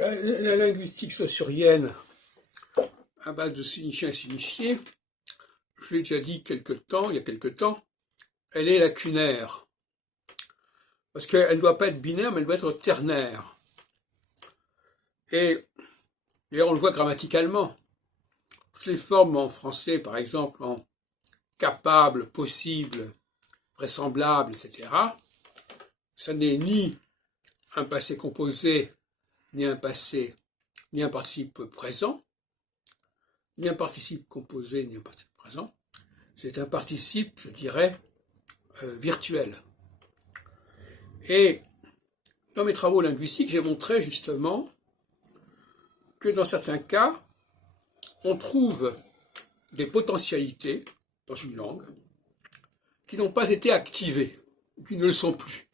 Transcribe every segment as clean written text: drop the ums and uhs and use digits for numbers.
La linguistique saussurienne, à base de signifiés insignifiés, je l'ai déjà dit il y a quelque temps, elle est lacunaire. Parce qu'elle ne doit pas être binaire, mais elle doit être ternaire. Et d'ailleurs, on le voit grammaticalement. Toutes les formes en français, par exemple, en capable, possible, vraisemblable, etc., ça n'est ni un passé composé, ni un participe présent, ni un participe composé, ni un participe présent. C'est un participe, je dirais, virtuel. Et dans mes travaux linguistiques, j'ai montré justement que dans certains cas, on trouve des potentialités dans une langue qui n'ont pas été activées, ou qui ne le sont plus.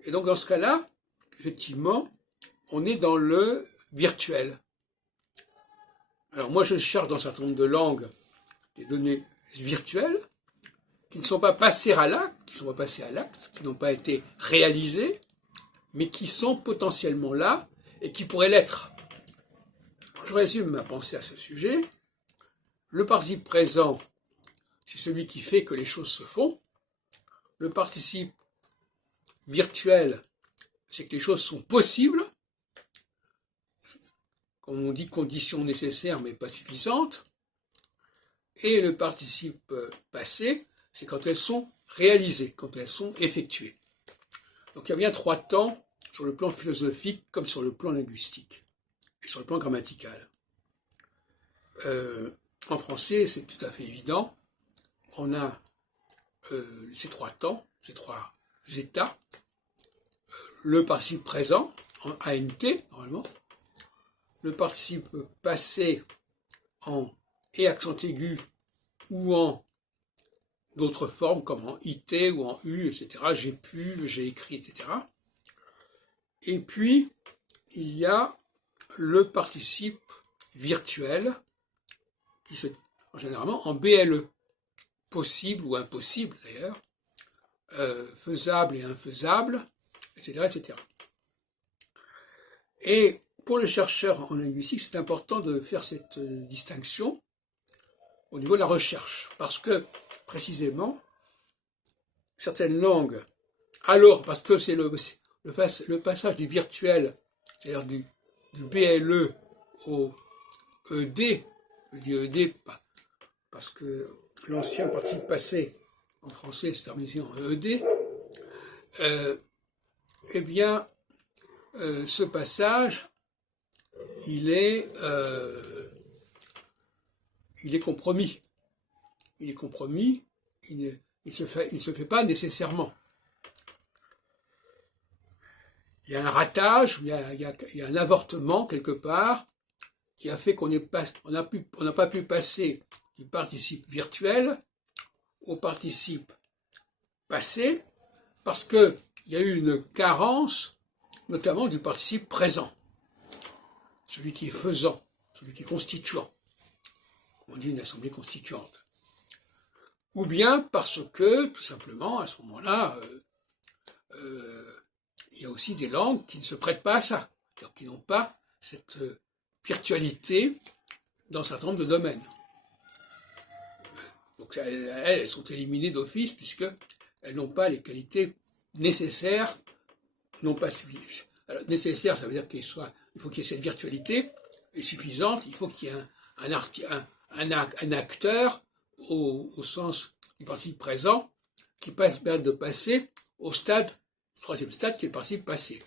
Et donc dans ce cas-là, effectivement, on est dans le virtuel. Alors moi je cherche dans un certain nombre de langues des données virtuelles qui ne sont pas passées à l'acte, qui n'ont pas été réalisées, mais qui sont potentiellement là et qui pourraient l'être. Je résume ma pensée à ce sujet. Le participe présent, c'est celui qui fait que les choses se font. Le participe virtuel, c'est que les choses sont possibles. Comme on dit, conditions nécessaires mais pas suffisantes. Et le participe passé, c'est quand elles sont réalisées, quand elles sont effectuées. Donc il y a bien trois temps sur le plan philosophique comme sur le plan linguistique et sur le plan grammatical. En français, c'est tout à fait évident. On a ces trois temps, ces trois états. Le participe présent, en ANT, normalement. Le participe passé en et accent aigu ou en d'autres formes comme en IT ou en U, etc. J'ai pu, j'ai écrit, etc. Et puis, il y a le participe virtuel qui se généralement en BLE, possible ou impossible d'ailleurs, faisable et infaisable, etc., etc. Et pour les chercheurs en linguistique, c'est important de faire cette distinction au niveau de la recherche, parce que précisément, certaines langues, alors parce que c'est le passage du virtuel, c'est-à-dire du BLE au ED, je dis ED parce que l'ancien participe passé en français se termine en ED, eh bien, ce passage, il est compromis. Il est compromis, il se fait pas nécessairement. Il y a un ratage, il y a un avortement quelque part qui a fait qu'on n'a pas pu passer du participe virtuel au participe passé parce qu'il y a eu une carence, notamment du participe présent, celui qui est faisant, celui qui est constituant. On dit une assemblée constituante. Ou bien parce que, tout simplement, à ce moment-là, il y a aussi des langues qui ne se prêtent pas à ça, qui n'ont pas cette virtualité dans un certain nombre de domaines. Donc elles sont éliminées d'office puisqu'elles n'ont pas les qualités nécessaires, non pas suffisantes. Alors, nécessaire, ça veut dire il faut qu'il y ait cette virtualité, et suffisante, il faut qu'il y ait un acteur au sens du participe présent qui permet de passer au troisième stade qui est le participe passé.